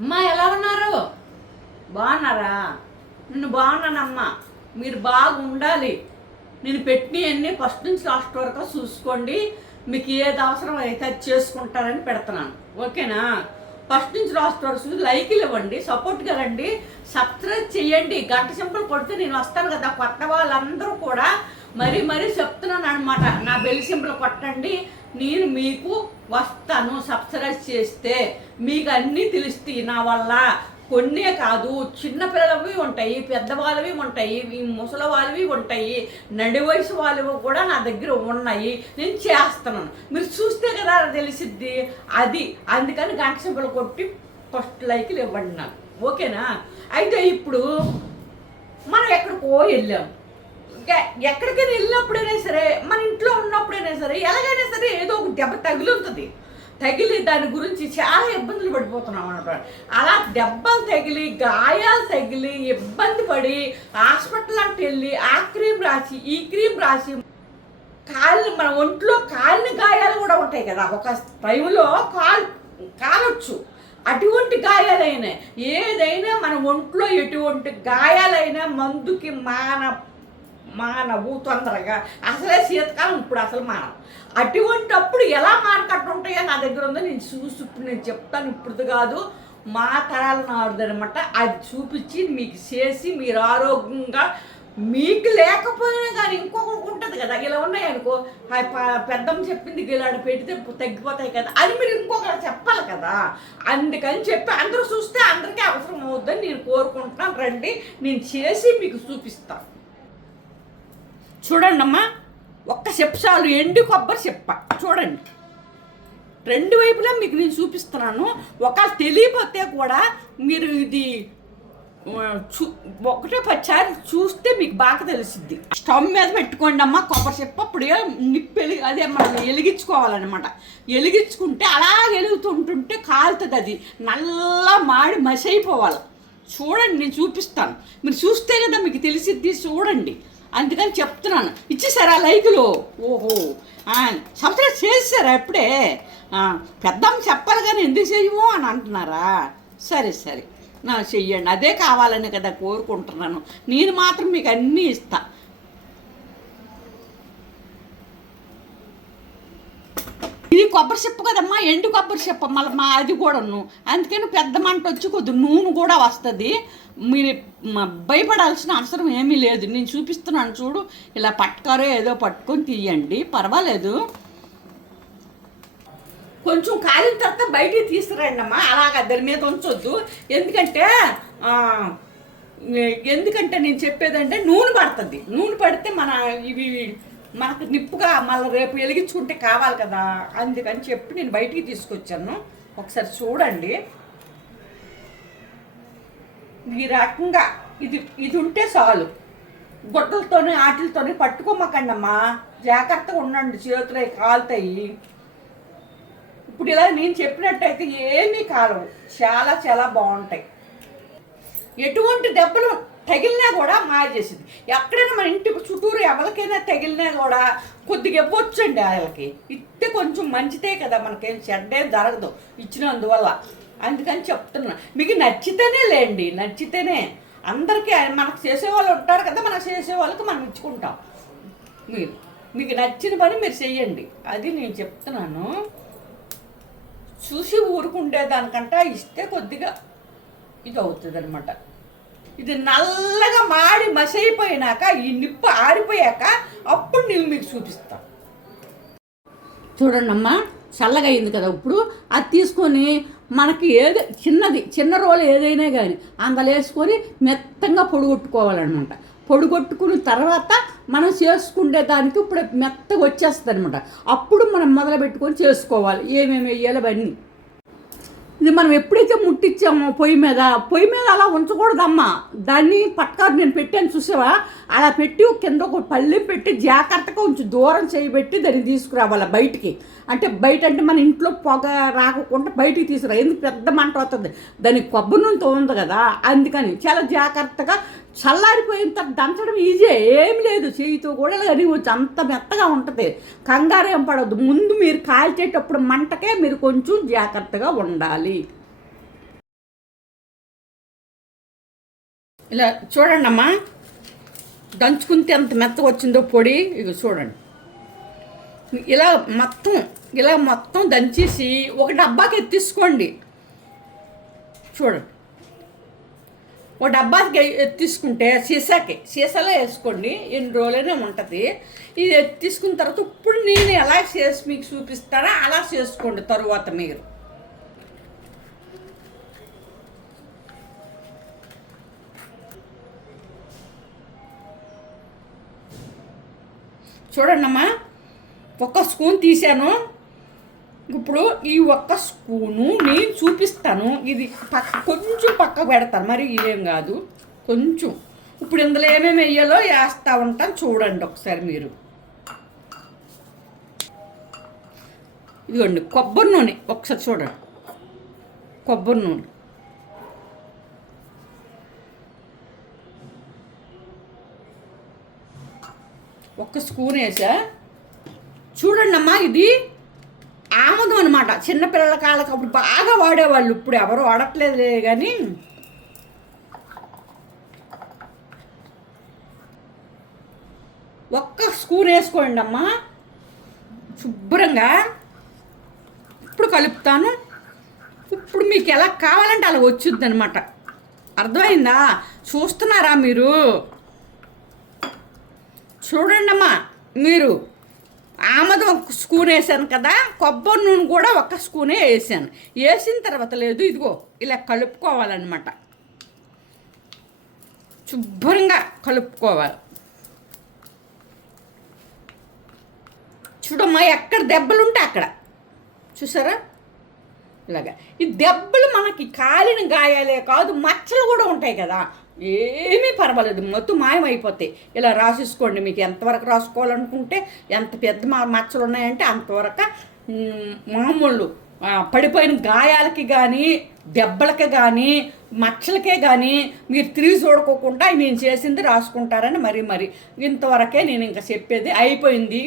అమ్మా ఎలా ఉన్నారు? బాగున్నారా? నేను బాగున్నానమ్మా. మీరు బాగుండాలి. నేను పెట్టినవన్నీ ఫస్ట్ నుంచి లాస్ట్ వరకు చూసుకోండి. మీకు ఏది అవసరం అయితే అది చేసుకుంటారని పెడుతున్నాను. ఓకేనా? ఫస్ట్ నుంచి లాస్ట్ వరకు చూసి ఇవ్వండి సపోర్ట్గా రండి సబ్స్క్రైబ్ చేయండి. గంట సింపుల్ కొడితే నేను వస్తాను కదా కొత్త వాళ్ళందరూ కూడా. మరీ మరీ చెప్తున్నాను అనమాట నా బెల్ సింపుల్ కొట్టండి. నేను మీకు వస్తాను సబ్స్క్రైబ్ చేస్తే మీకు అన్నీ తెలుస్తాయి. నా వల్ల కొన్నే కాదు చిన్నపిల్లలవి ఉంటాయి పెద్దవాళ్ళవి ఉంటాయి ఈ ముసలి వాళ్ళవి ఉంటాయి నడి వయసు వాళ్ళవి కూడా నా దగ్గర ఉన్నాయి. నేను చేస్తున్నాను. మీరు చూస్తే కదా తెలిసిద్ది. అది అందుకని గంట కొట్టి ఫస్ట్ లైక్లు ఇవ్వండి నాకు. ఓకేనా? అయితే ఇప్పుడు మనం ఎక్కడికో వెళ్ళాం. ఎక్కడికైనా వెళ్ళినప్పుడైనా సరే మన ఇంట్లో ఉన్నప్పుడైనా సరే ఎలాగైనా సరే ఏదో దెబ్బ తగులుతుంది తగిలి దాని గురించి చాలా ఇబ్బందులు పడిపోతున్నాం అనమాట అలా దెబ్బలు తగిలి గాయాలు తగిలి ఇబ్బంది పడి హాస్పిటల్ అంటే వెళ్ళి ఆ క్రీమ్ రాసి ఈ క్రీమ్ రాసి కాళ్ళు మన ఒంట్లో కాలిన గాయాలు కూడా ఉంటాయి కదా. ఒక టైంలో కాలు కాలొచ్చు. అటువంటి గాయాలైనా ఏదైనా మన ఒంట్లో ఎటువంటి గాయాలైనా మందుకి మాన మానవు తొందరగా. అసలే శీతకాలం ఇప్పుడు అసలు మానవు. అటువంటప్పుడు ఎలా మార్కెట్ ఉంటాయో నా దగ్గర ఉందో నేను చూసి ఇప్పుడు నేను చెప్తాను. ఇప్పుడు కాదు మా తరాల నాడుదనమాట అది చూపించి మీకు చేసి మీరు ఆరోగ్యంగా మీకు లేకపోయినా కానీ ఇంకొకరికి ఉంటుంది కదా. ఇలా ఉన్నాయి అనుకో. పెద్దమ్మ చెప్పింది గిలాడ పెడితే తగ్గిపోతాయి కదా. అది మీరు ఇంకొకరు చెప్పాలి కదా. అందుకని చెప్పి అందరూ చూస్తే అందరికీ అవసరం అవుద్దని నేను కోరుకుంటున్నాను. రండి నేను చేసి మీకు చూపిస్తాను. చూడండి అమ్మా ఒక్క చెప్పు చాలు. ఎండు కొబ్బరి చెప్ప. చూడండి. రెండు వైపులా మీకు నేను చూపిస్తున్నాను. ఒక తెలియపోతే కూడా మీరు ఇది చూ ఒకటే పచ్చారి చూస్తే మీకు బాగా తెలిసిద్ది స్టవ్ మీద పెట్టుకోండి అమ్మ కొబ్బరి చెప్ప. అప్పుడే నిప్పు ఎలి అదే మనం వెలిగించుకోవాలన్నమాట. వెలిగించుకుంటే అలా వెలుగుతుంటుంటే కాలుతుంది అది. నల్ల మాడి మసైపోవాలి. చూడండి నేను చూపిస్తాను. మీరు చూస్తే కదా మీకు తెలిసిద్ది. చూడండి. అందుకని చెప్తున్నాను. ఇచ్చేసారా లైకులు? ఓహో. సంవత్సరం చేసేసారా అప్పుడే పెద్దమ్మ చెప్పాలి కానీ ఎందుకు చేయము అని అంటున్నారా? సరే సరే. నా చెయ్యండి. అదే కావాలని కదా కోరుకుంటున్నాను. నేను మాత్రం మీకు అన్నీ ఇస్తాను ఇది కొబ్బరి చెప్పు కదమ్మా ఎండు కొబ్బరి చెప్ప మళ్ళీ మా అది కూడాను. అందుకని పెద్ద మంట వచ్చి కొద్ది నూనె కూడా వస్తుంది. మీరు భయపడాల్సిన అవసరం ఏమీ లేదు. నేను చూపిస్తున్నాను చూడు ఇలా పట్టుకారో ఏదో పట్టుకొని తీయండి. పర్వాలేదు. కొంచెం కాలిన తర్వాత బయటికి తీసుకురండి అమ్మా. అలాగ దాని మీద ఉంచొద్దు. ఎందుకంటే ఎందుకంటే నేను చెప్పేదంటే నూనె పడుతుంది. నూనె పడితే మన ఇవి మనకు నిప్పుగా మళ్ళీ రేపు వెలిగించుకుంటే కావాలి కదా అందుకని చెప్పి నేను బయటికి తీసుకొచ్చాను. ఒకసారి చూడండి. ఈ రకంగా ఇది ఇది ఉంటే చాలు. గుడ్డలతోనే ఆటిలతోని పట్టుకోమకండి అమ్మా. జాగ్రత్తగా ఉండండి చేతులు కాలుతాయి ఇప్పుడు ఇలా నేను చెప్పినట్టయితే ఏమీ కాలవు. చాలా చాలా బాగుంటాయి. ఎటువంటి దెబ్బలు తగిలినా కూడా మాయ చేసింది. ఎక్కడైనా మన ఇంటి చుట్టూరు ఎవరికైనా తగిలినా కూడా కొద్దిగా ఇవ్వచ్చండి వాళ్ళకి ఇస్తే కొంచెం మంచిదే కదా మనకేం చెడ్డే జరగదు ఇచ్చినందువల్ల. అందుకని చెప్తున్నా. మీకు నచ్చితేనే లేండి నచ్చితేనే. అందరికీ మనకు చేసేవాళ్ళు ఉంటారు కదా మనకు చేసే వాళ్ళకి మనం ఇచ్చుకుంటాం. మీరు మీకు నచ్చిన పని మీరు చెయ్యండి. అది నేను చెప్తున్నాను. చూసి ఊరుకుండే దానికంటే ఇస్తే కొద్దిగా ఇది అవుతుంది అనమాట ఇది నల్లగా మాడి మసైపోయినాక ఈ నిప్పు ఆరిపోయాక అప్పుడు నేను మీకు చూపిస్తాను చూడండి అమ్మా చల్లగా అయింది కదా ఇప్పుడు. అది తీసుకొని మనకి ఏది చిన్నది చిన్న రోలు ఏదైనా కానీ అందులో వేసుకొని మెత్తంగా పొడిగొట్టుకోవాలన్నమాట. పొడిగొట్టుకున్న తర్వాత మనం చేసుకునే దానికి ఇప్పుడు మెత్తగా వచ్చేస్తుంది అనమాట అప్పుడు మనం మొదలు పెట్టుకొని చేసుకోవాలి. ఏమేమి వేయాలి అవన్నీ. ఇది మనం ఎప్పుడైతే ముట్టించామో పొయ్యి మీద పొయ్యి మీద అలా ఉంచకూడదమ్మా. దాన్ని పట్టుకారు నేను పెట్టాను చూసావా? అలా పెట్టి కింద ఒక పళ్ళి పెట్టి జాగ్రత్తగా కొంచెం దూరం చేయబెట్టి దాన్ని తీసుకురావాలి బయటికి. అంటే బయట అంటే మన ఇంట్లో పొగ రాకుండా బయటికి తీసుకురా. ఎందుకు పెద్ద మంట వస్తుంది? దానికి కొబ్బరి నూనెతో ఉంది కదా అందుకని చాలా జాగ్రత్తగా చల్లారిపోయేంత దంచడం ఈజీ ఏం. లేదు. చేయితో కూడా కనివచ్చు అంత మెత్తగా ఉంటుంది. కంగారు ఏం పడవద్దు ముందు మీరు కాల్చేటప్పుడు మంటకే మీరు కొంచెం జాగ్రత్తగా ఉండాలి. ఇలా చూడండి అమ్మా దంచుకుంటే ఎంత మెత్తగా వచ్చిందో పొడి. ఇక చూడండి. ఇలా మొత్తం ఇలా మొత్తం దంచేసి ఒక డబ్బాకి ఎత్తిసుకోండి. చూడండి. ఒక డబ్బాకి తీసుకుంటే సీసాకి సీసాలో వేసుకోండి ఎన్ని రోజులైనా ఉంటుంది. ఇది ఎత్తిసుకున్న తర్వాత ఇప్పుడు నేను ఎలా చేసి మీకు చూపిస్తానో అలా చేసుకోండి తరువాత మీరు. చూడండి అమ్మా ఒక్క స్పూన్ తీసాను ఇప్పుడు ఈ ఒక్క స్పూను నేను చూపిస్తాను. ఇది పక్క కొంచెం పక్క పెడతాను. మరి ఇదేం కాదు. కొంచెం. ఇప్పుడు ఇందులో ఏమేమి వేయాలో వేస్తూ ఉంటాను చూడండి ఒకసారి మీరు. ఇదిగోండి కొబ్బరి నూనె. ఒకసారి చూడండి. కొబ్బరి నూనె. ఒక్క స్పూన్ వేసా. చూడండి అమ్మా ఇది. చిన్నపిల్లల కాళ్ళకి అప్పుడు బాగా వాడేవాళ్ళు. ఇప్పుడు ఎవరు వాడట్లేదులే కానీ ఒక్క స్పూన్ వేసుకోండి అమ్మా. శుభ్రంగా. ఇప్పుడు కలుపుతాను. ఇప్పుడు మీకు ఎలా కావాలంటే అలా వచ్చుద్ది అనమాట అర్థమైందా? చూస్తున్నారా మీరు? చూడండి అమ్మా మీరు ఆమదం ఒక స్పూన్ వేసాను కదా కొబ్బరి నూనె కూడా ఒక స్పూనే వేసాను. వేసిన తర్వాత లేదు ఇదిగో ఇలా కలుపుకోవాలన్నమాట. శుభ్రంగా కలుపుకోవాలి. చూడమ్మా ఎక్కడ దెబ్బలుంటే అక్కడ. చూసారా? ఇలాగా. ఈ దెబ్బలు మనకి కాలిన గాయాలే కాదు మచ్చలు కూడా ఉంటాయి కదా. ఏమీ పర్వాలేదు. మొత్తం మాయమైపోతాయి ఇలా రాసేసుకోండి. మీకు ఎంతవరకు రాసుకోవాలనుకుంటే ఎంత పెద్ద మా మచ్చలు ఉన్నాయంటే అంతవరకు మామూలు పడిపోయిన గాయాలకి కానీ దెబ్బలకి కానీ మచ్చలకే కానీ మీరు తిరిగి చూడకోకుండా నేను చేసింది రాసుకుంటారని మరి మరి. ఇంతవరకే నేను ఇంకా చెప్పేది అయిపోయింది.